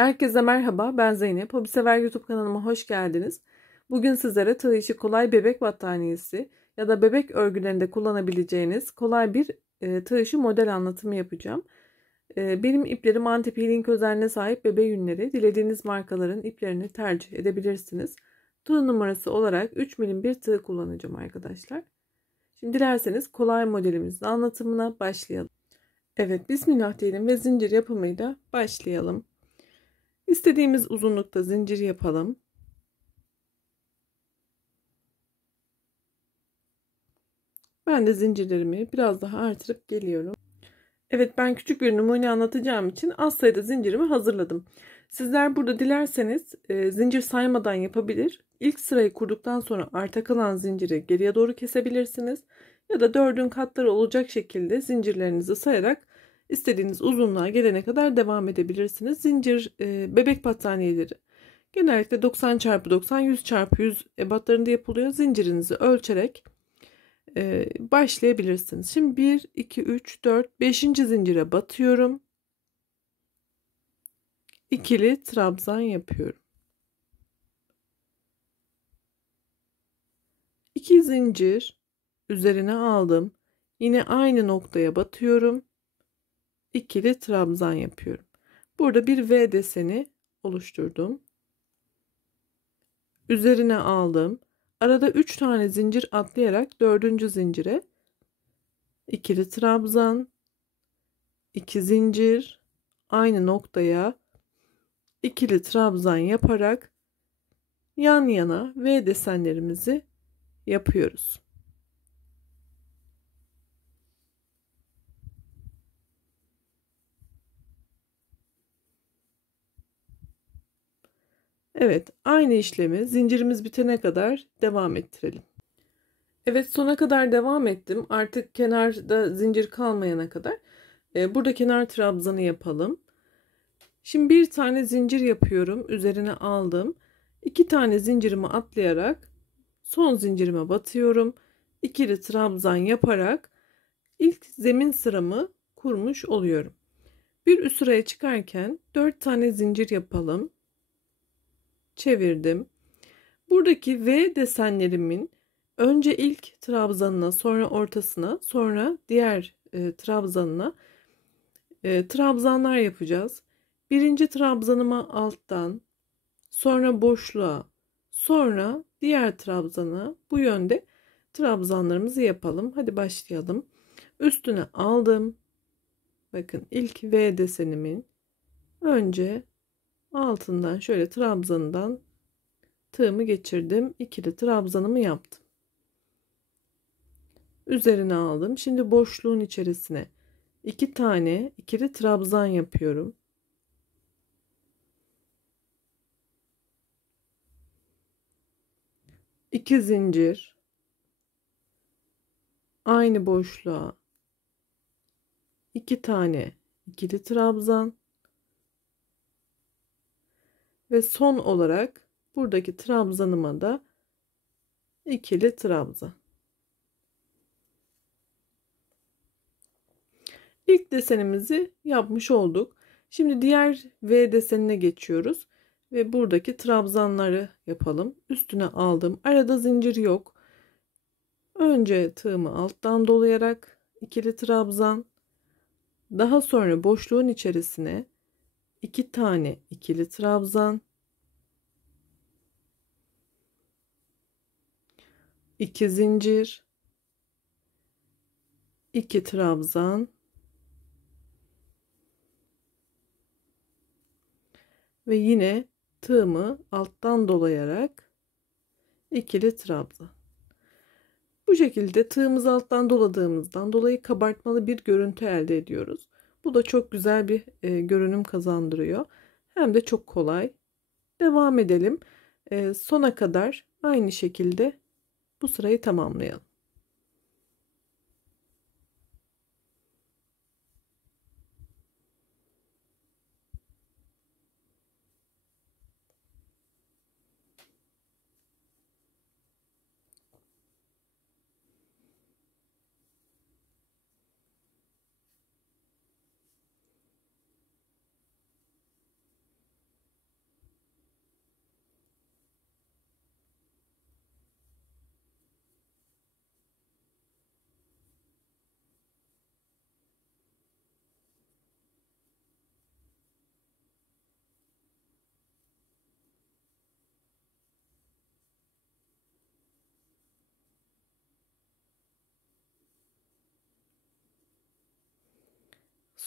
Herkese merhaba, ben Zeynep. Hobisever YouTube kanalıma hoş geldiniz. Bugün sizlere tığ işi kolay bebek battaniyesi ya da bebek örgülerinde kullanabileceğiniz kolay bir tığ işi model anlatımı yapacağım. Benim iplerim anti-peeling özelliğine sahip bebe yünleri. Dilediğiniz markaların iplerini tercih edebilirsiniz. Tığ numarası olarak 3 milim bir tığ kullanacağım arkadaşlar. Şimdi dilerseniz kolay modelimizin anlatımına başlayalım. Evet, bismillah diyelim ve zincir yapımıyla başlayalım. İstediğimiz uzunlukta zincir yapalım. Ben de zincirlerimi biraz daha artırıp geliyorum. Evet, ben küçük bir numune anlatacağım için az sayıda zincirimi hazırladım. Sizler burada dilerseniz zincir saymadan yapabilir. İlk sırayı kurduktan sonra arta kalan zinciri geriye doğru kesebilirsiniz. Ya da 4'ün katları olacak şekilde zincirlerinizi sayarak istediğiniz uzunluğa gelene kadar devam edebilirsiniz. Zincir bebek battaniyeleri genellikle 90x90, 100x100 ebatlarında yapılıyor. Zincirinizi ölçerek başlayabilirsiniz. Şimdi 1, 2, 3, 4, 5. zincire batıyorum. İkili trabzan yapıyorum. 2 zincir üzerine aldım. Yine aynı noktaya batıyorum. İkili trabzan yapıyorum. Burada bir V deseni oluşturdum. Üzerine aldım. Arada 3 tane zincir atlayarak 4. zincire ikili trabzan, 2 zincir, aynı noktaya ikili trabzan yaparak yan yana V desenlerimizi yapıyoruz. Evet, aynı işlemi zincirimiz bitene kadar devam ettirelim. Evet, sona kadar devam ettim. Artık kenarda zincir kalmayana kadar. Burada kenar trabzanı yapalım. Şimdi bir tane zincir yapıyorum. Üzerine aldım. 2 tane zincirimi atlayarak son zincirime batıyorum. İkili trabzan yaparak ilk zemin sıramı kurmuş oluyorum. Bir üst sıraya çıkarken 4 tane zincir yapalım. Çevirdim. Buradaki V desenlerimin önce ilk trabzanına, sonra ortasına, sonra diğer trabzanına trabzanlar yapacağız. Birinci trabzanıma alttan, sonra boşluğa, sonra diğer trabzana bu yönde trabzanlarımızı yapalım. Hadi başlayalım. Üstüne aldım. Bakın ilk V desenimin önce altından şöyle trabzanından tığımı geçirdim. İkili trabzanımı yaptım. Üzerine aldım. Şimdi boşluğun içerisine 2 tane ikili trabzan yapıyorum. İki zincir, aynı boşluğa 2 tane ikili trabzan ve son olarak buradaki trabzanıma da ikili trabzan. İlk desenimizi yapmış olduk. Şimdi diğer V desenine geçiyoruz ve buradaki trabzanları yapalım. Üstüne aldım. Arada zincir yok. Önce tığımı alttan dolayarak ikili trabzan, daha sonra boşluğun içerisine 2 tane ikili trabzan, 2 zincir, 2 trabzan ve yine tığımı alttan dolayarak ikili trabzan. Bu şekilde tığımızı alttan doladığımızdan dolayı kabartmalı bir görüntü elde ediyoruz. Bu da çok güzel bir görünüm kazandırıyor. Hem de çok kolay. Devam edelim. Sona kadar aynı şekilde bu sırayı tamamlayalım.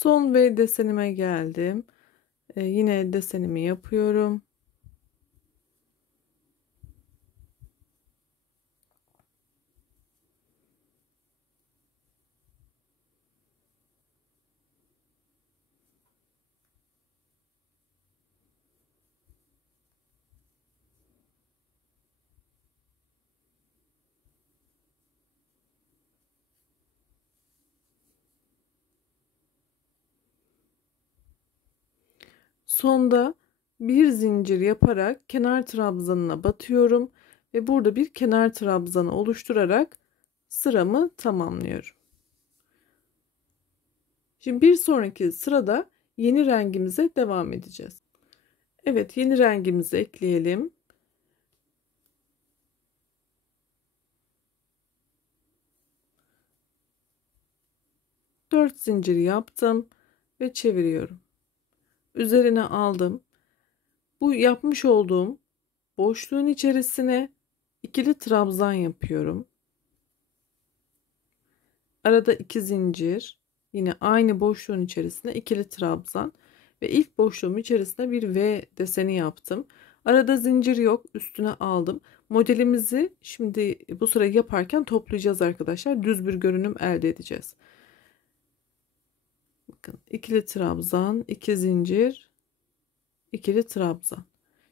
Son ve desenime geldim. Yine desenimi yapıyorum. Sonda bir zincir yaparak kenar trabzanına batıyorum ve burada bir kenar trabzanı oluşturarak sıramı tamamlıyorum. Şimdi bir sonraki sırada yeni rengimize devam edeceğiz. Evet, yeni rengimizi ekleyelim. Dört zincir yaptım ve çeviriyorum. Üzerine aldım. Bu yapmış olduğum boşluğun içerisine ikili trabzan yapıyorum. Arada 2 zincir, yine aynı boşluğun içerisine ikili trabzan ve ilk boşluğum içerisine bir V deseni yaptım. Arada zincir yok, üstüne aldım. Modelimizi şimdi bu sırayı yaparken toplayacağız arkadaşlar. Düz bir görünüm elde edeceğiz. Bakın, ikili trabzan, 2 zincir, ikili trabzan.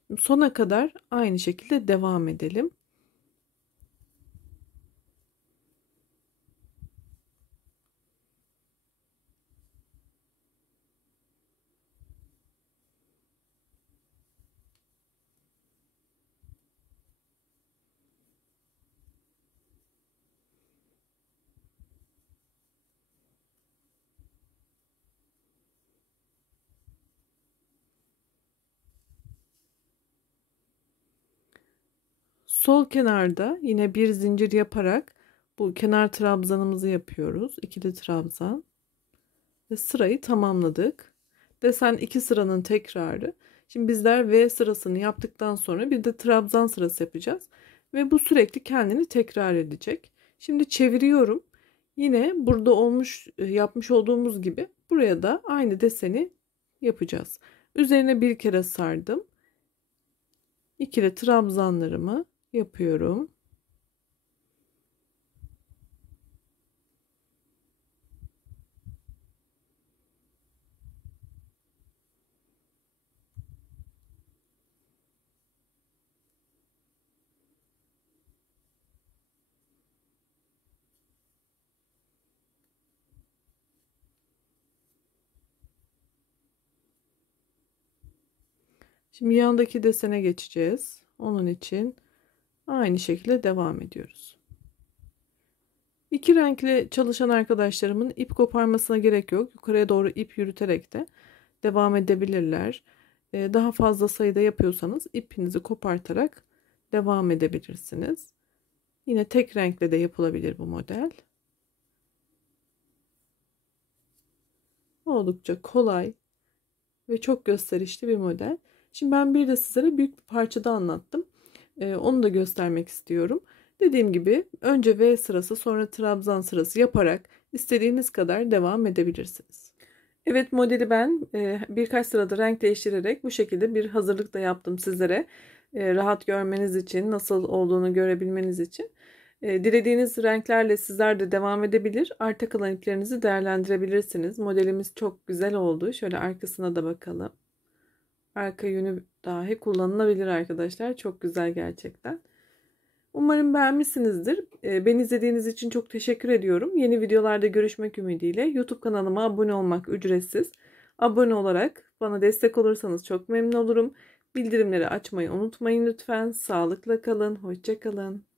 Şimdi sona kadar aynı şekilde devam edelim. Sol kenarda yine bir zincir yaparak bu kenar trabzanımızı yapıyoruz. İkili trabzan ve sırayı tamamladık. Desen 2 sıranın tekrarı. Şimdi bizler V sırasını yaptıktan sonra bir de trabzan sırası yapacağız ve bu sürekli kendini tekrar edecek. Şimdi çeviriyorum. Yine burada yapmış olduğumuz gibi buraya da aynı deseni yapacağız. Üzerine bir kere sardım. İkili trabzanlarımı yapıyorum. Şimdi yandaki desene geçeceğiz. Onun için aynı şekilde devam ediyoruz. İki renkli çalışan arkadaşlarımın ip koparmasına gerek yok. Yukarıya doğru ip yürüterek de devam edebilirler. Daha fazla sayıda yapıyorsanız ipinizi kopartarak devam edebilirsiniz. Yine tek renkle de yapılabilir bu model. Oldukça kolay ve çok gösterişli bir model. Şimdi ben bir de sizlere büyük bir parçada anlattım. Onu da göstermek istiyorum. Dediğim gibi önce V sırası, sonra trabzan sırası yaparak istediğiniz kadar devam edebilirsiniz. Evet, modeli ben birkaç sırada renk değiştirerek bu şekilde bir hazırlık da yaptım sizlere. Rahat görmeniz için, nasıl olduğunu görebilmeniz için. Dilediğiniz renklerle sizler de devam edebilir. Arta kalan iplerinizi değerlendirebilirsiniz. Modelimiz çok güzel oldu. Şöyle arkasına da bakalım. Arka yönü dahi kullanılabilir arkadaşlar. Çok güzel gerçekten. Umarım beğenmişsinizdir. Beni izlediğiniz için çok teşekkür ediyorum. Yeni videolarda görüşmek ümidiyle. YouTube kanalıma abone olmak ücretsiz. Abone olarak bana destek olursanız çok memnun olurum. Bildirimleri açmayı unutmayın lütfen. Sağlıkla kalın. Hoşça kalın.